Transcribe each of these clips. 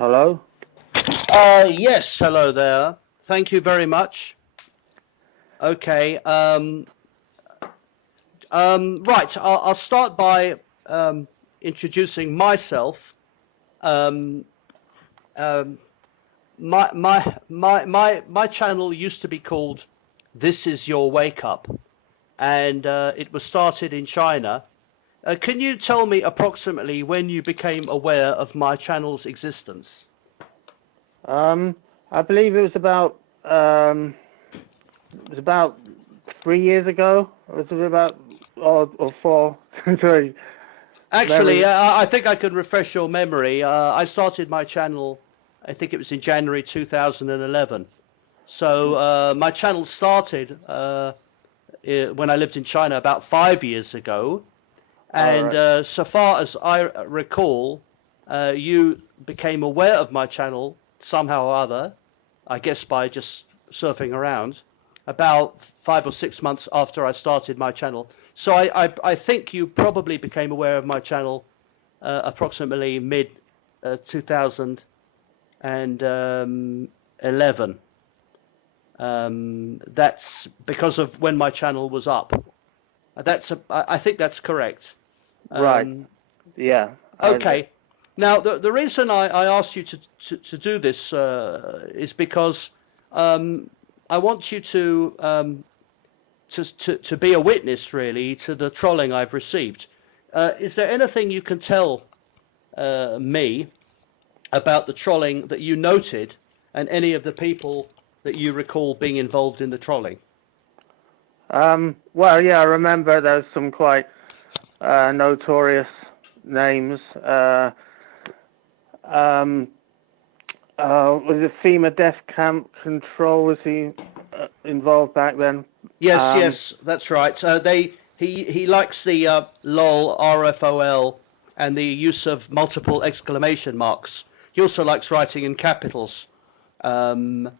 Hello? Yes, hello there. Thank you very much. Okay. Right. I'll start by introducing myself. Um, um, my channel used to be called "This Is Your Wake Up," and it was started in China. Can you tell me approximately when you became aware of my channel's existence? I believe it was about 3 years ago. Was it about or four? Sorry, Actually, memory. I think I could refresh your memory. I started my channel, I think it was in January 2011. So my channel started when I lived in China about 5 years ago. All And right. so far as I recall, you became aware of my channel somehow or other, I guess by just surfing around, about 5 or 6 months after I started my channel. So I think you probably became aware of my channel approximately mid 2011. That's because of when my channel was up. I think that's correct. Right. Um, Yeah. okay. Now the reason I asked you to do this is because I want you to be a witness really to the trolling I've received. Is there anything you can tell me about the trolling that you noted and any of the people that you recall being involved in the trolling? Well, yeah, I remember there's some quite notorious names. Um, was it FEMA Death Camp Control? Was he involved back then? Yes, yes, that's right. He likes the LOL, RFOL, and the use of multiple exclamation marks. He also likes writing in capitals. This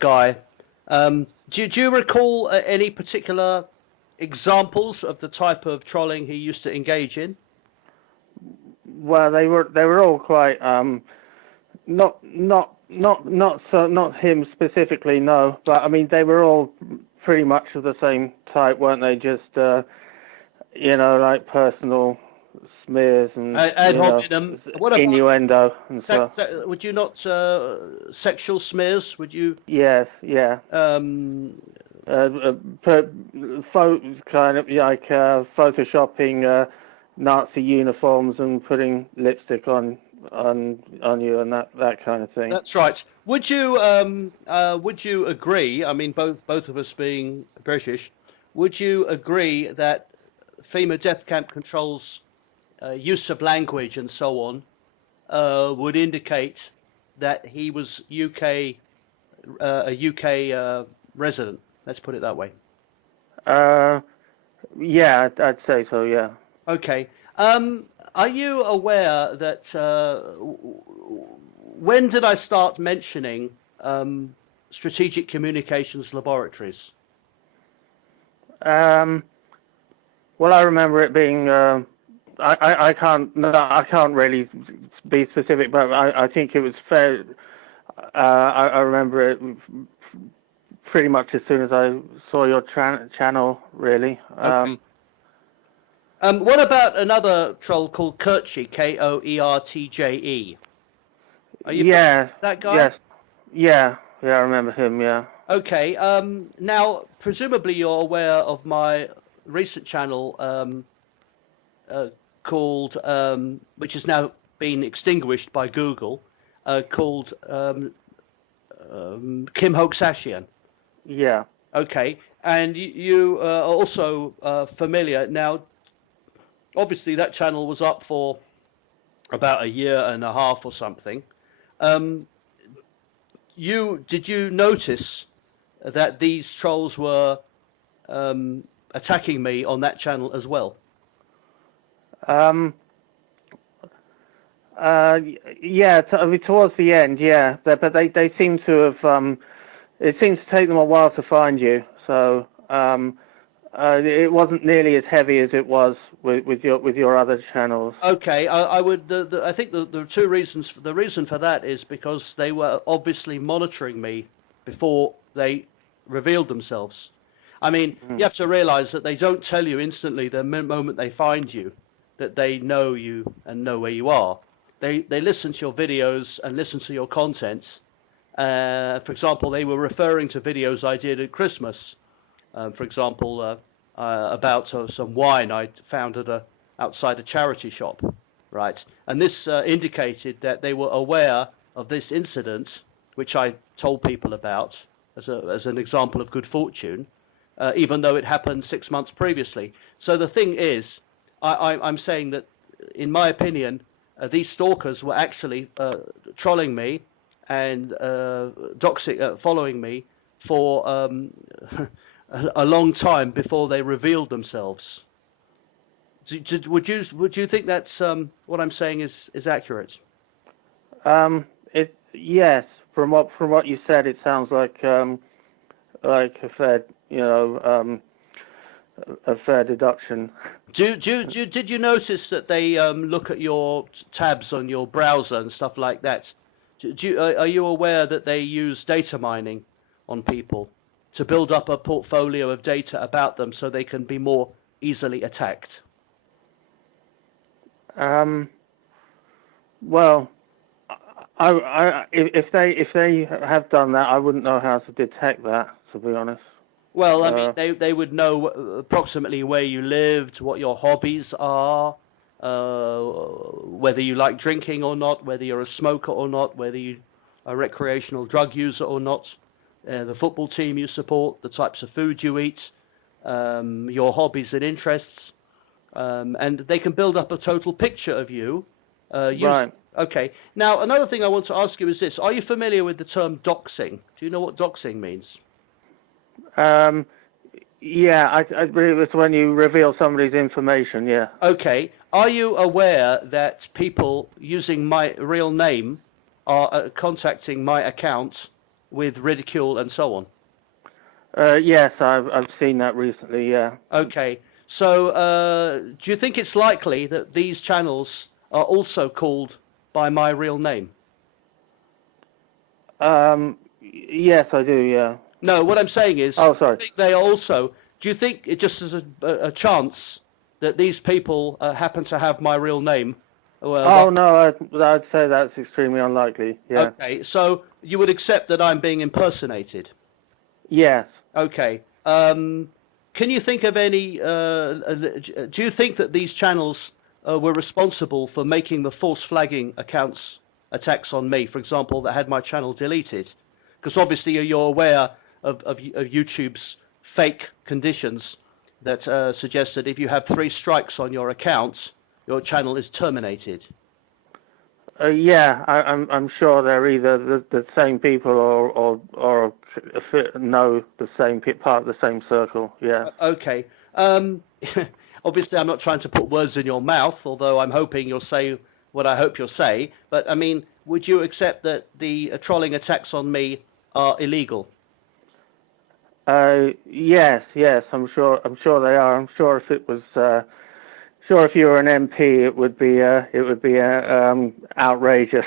guy. Do you recall any particular examples of the type of trolling he used to engage in? Well, they were all quite not him specifically, no, but I mean they were all pretty much of the same type, weren't they? Just like personal smears and Ad hominem. What about innuendo and stuff. would you not sexual smears? Would you? Yes, yeah. Put kind of like photoshopping Nazi uniforms and putting lipstick on you and that kind of thing. That's right. Would you agree? I mean, both of us being British, would you agree that FEMA Death Camp Control's use of language and so on would indicate that he was a UK resident? Let's put it that way. Yeah, I'd say so. Yeah. Okay. Are you aware that when did I start mentioning strategic communications laboratories? Well, I remember it being. I can't. No, I can't really be specific, but I think it was fair. I remember it pretty much as soon as I saw your channel. Really. Okay. What about another troll called Koertje, Koertje? Are you familiar with that guy? Yes. Yeah. Yeah. I remember him. Yeah. Okay. Now, presumably you're aware of my recent channel called, which has now been extinguished by Google, called Kim Hoaxashian. Yeah. Okay. And you are also familiar. Now, obviously that channel was up for about a year and a half or something. Did you notice that these trolls were attacking me on that channel as well? Yeah, I mean, towards the end, yeah, but they seem to have. It seems to take them a while to find you. So It wasn't nearly as heavy as it was with your other channels. Okay, I would. I think the two reasons. The reason for that is because they were obviously monitoring me before they revealed themselves. I mean, you have to realise that they don't tell you instantly the moment they find you that they know you and know where you are. They listen to your videos and listen to your content. For example, they were referring to videos I did at Christmas. For example, about some wine I found outside a charity shop, right? And this indicated that they were aware of this incident, which I told people about as an example of good fortune, even though it happened 6 months previously. So the thing is, I'm saying that, in my opinion, these stalkers were actually trolling me and following me for a long time before they revealed themselves. Would you think that's what I'm saying is accurate? Yes, from what you said, it sounds like a fair, a fair deduction. Did you notice that they look at your tabs on your browser and stuff like that? Are you aware that they use data mining on people to build up a portfolio of data about them so they can be more easily attacked? Well, if they have done that, I wouldn't know how to detect that, to be honest. Well, I mean, they would know approximately where you lived, what your hobbies are, whether you like drinking or not, whether you're a smoker or not, whether you're a recreational drug user or not, the football team you support, the types of food you eat, your hobbies and interests, and they can build up a total picture of you. Right. Okay. Now, another thing I want to ask you is this. Are you familiar with the term doxing? Do you know what doxing means? Yeah, I believe it's when you reveal somebody's information, yeah. Okay. Are you aware that people using my real name are contacting my account with ridicule and so on? Yes, I've seen that recently, yeah. Okay. So, do you think it's likely that these channels are also called by my real name? Yes, I do, yeah. No, what I'm saying is, oh, sorry. I think they are also. Do you think it just as a chance that these people happen to have my real name? No, I'd say that's extremely unlikely. Yeah. Okay, so you would accept that I'm being impersonated? Yes. Okay. Can you think of any? Do you think that these channels were responsible for making the false flagging attacks on me, for example, that had my channel deleted? Because obviously you're aware of YouTube's fake conditions that suggest that if you have 3 strikes on your account, your channel is terminated. Yeah, I'm sure they're either the same people or know the same part of the same circle. Yeah. Okay. Obviously, I'm not trying to put words in your mouth, although I'm hoping you'll say what I hope you'll say. But I mean, would you accept that the trolling attacks on me are illegal? Yes, I'm sure they are. I'm sure if it was, if you were an MP, it would be outrageous.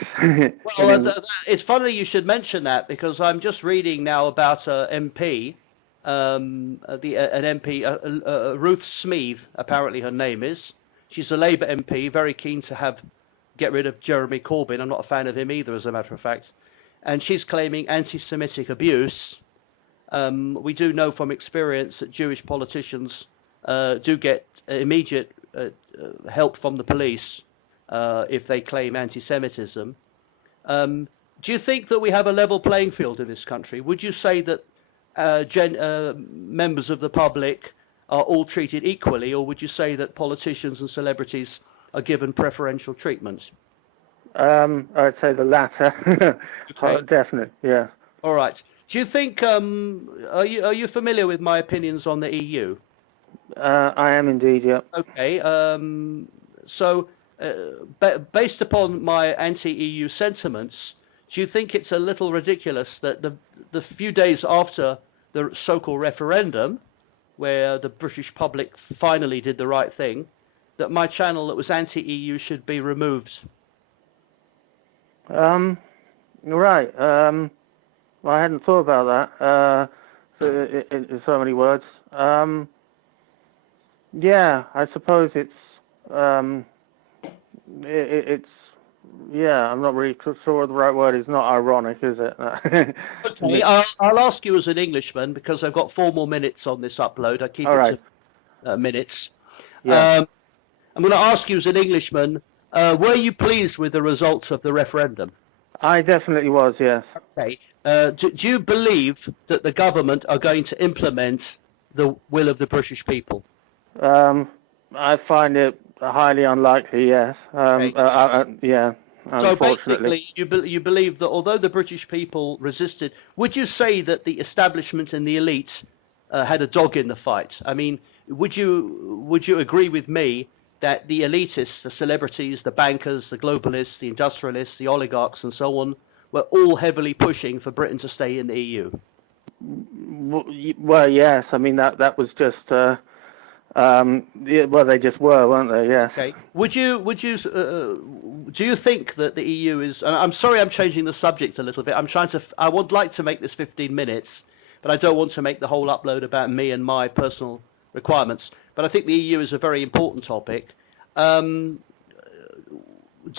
Well, it's funny you should mention that, because I'm just reading now about an MP, Ruth Smeeth, apparently her name is. She's a Labour MP, very keen to get rid of Jeremy Corbyn. I'm not a fan of him either, as a matter of fact. And she's claiming anti-Semitic abuse. We do know from experience that Jewish politicians do get immediate help from the police if they claim anti-Semitism. Do you think that we have a level playing field in this country? Would you say that members of the public are all treated equally, or would you say that politicians and celebrities are given preferential treatment? I'd say the latter. Okay. Definitely, yeah. All right. Do you think are you familiar with my opinions on the EU? I am indeed, yeah. Okay. So, based upon my anti-EU sentiments, do you think it's a little ridiculous that the few days after the so-called referendum, where the British public finally did the right thing, that my channel that was anti-EU should be removed. Right. Well, I hadn't thought about that. In so many words. Yeah, I suppose it's. It's. Yeah, I'm not really sure what the right word is. Not ironic, is it? Okay, I'll ask you as an Englishman, because I've got 4 more minutes on this upload. I keep All it right. to minutes. Yeah. I'm going to ask you as an Englishman, were you pleased with the results of the referendum? I definitely was. Yes. Okay. Do you believe that the government are going to implement the will of the British people? I find it highly unlikely. Yes. Okay. Yeah. So Unfortunately. basically, you believe that although the British people resisted, would you say that the establishment and the elite had a dog in the fight? I mean, would you agree with me that the elitists, the celebrities, the bankers, the globalists, the industrialists, the oligarchs, and so on, were all heavily pushing for Britain to stay in the EU? Well, yes. I mean that was just. Yeah, well, they just were, weren't they? Yes. Okay. Do you think that the EU is? And I'm sorry, I'm changing the subject a little bit. I would like to make this 15 minutes, but I don't want to make the whole upload about me and my personal requirements. But I think the EU is a very important topic. Do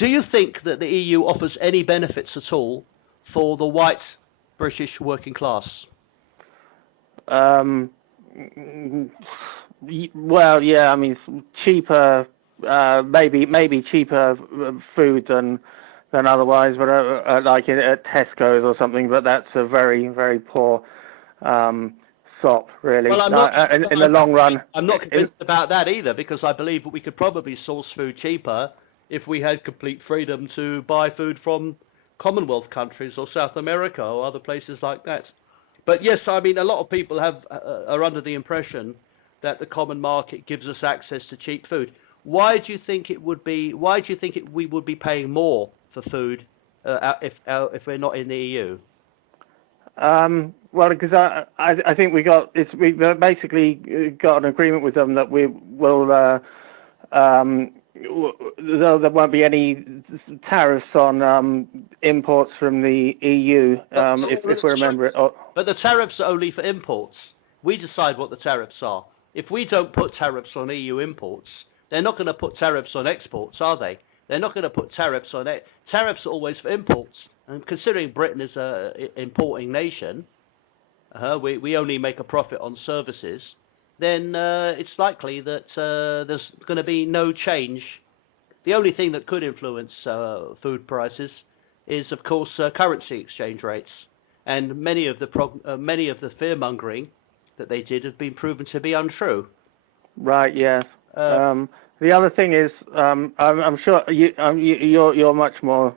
you think that the EU offers any benefits at all for the white British working class? Well, yeah. I mean, cheaper, maybe cheaper food than otherwise, but like at Tesco's or something. But that's a very, very poor sop, really. Well, in the long run, I'm not convinced about that either, because I believe that we could probably source food cheaper if we had complete freedom to buy food from Commonwealth countries or South America or other places like that. But yes, I mean, a lot of people are under the impression that the common market gives us access to cheap food. Why do you think it would be? Why do you think we would be paying more for food if we're not in the EU? Well, because I think we basically got an agreement with them that we will there won't be any tariffs on imports from the EU if we remember it. But the tariffs are only for imports. We decide what the tariffs are. If we don't put tariffs on EU imports, they're not going to put tariffs on exports, are they? They're not going to put tariffs on it. Tariffs are always for imports. And considering Britain is an importing nation, we only make a profit on services, then it's likely that there's going to be no change. The only thing that could influence food prices is, of course, currency exchange rates. And many of the fear-mongering that they did have been proven to be untrue. Right. Yes. The other thing is, I'm sure you're much more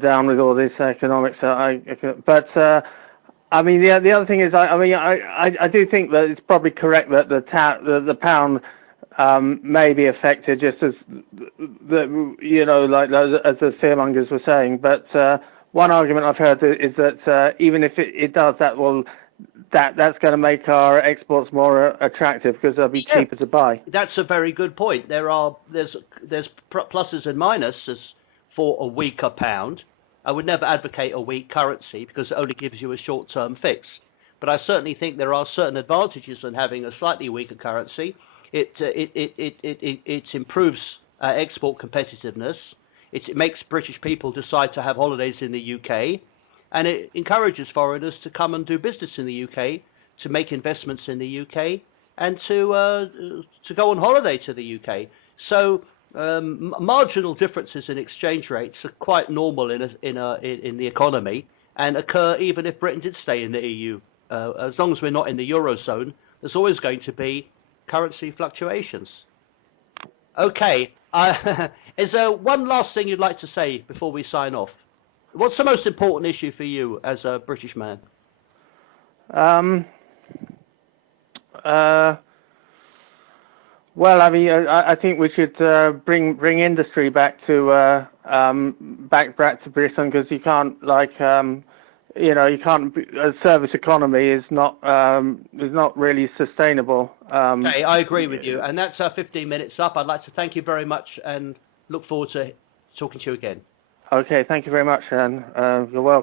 down with all this economics. But I mean, the other thing is, I do think that it's probably correct that the pound may be affected, just as as the fearmongers were saying. But one argument I've heard is that even if it does, that's going to make our exports more attractive because they'll be cheaper to buy. That's a very good point. There's pluses and minuses for a weaker pound. I would never advocate a weak currency because it only gives you a short-term fix. But I certainly think there are certain advantages in having a slightly weaker currency. It improves export competitiveness. It makes British people decide to have holidays in the UK. And it encourages foreigners to come and do business in the UK, to make investments in the UK, and to go on holiday to the UK. So marginal differences in exchange rates are quite normal in the economy, and occur even if Britain did stay in the EU. As long as we're not in the Eurozone, there's always going to be currency fluctuations. Okay. Is there one last thing you'd like to say before we sign off? What's the most important issue for you as a British man? Well, I mean, I think we should bring industry back to Britain, because you can't you can't. A service economy is not really sustainable. Okay, I agree with you. And that's our 15 minutes up. I'd like to thank you very much and look forward to talking to you again. Okay, thank you very much, and you're welcome.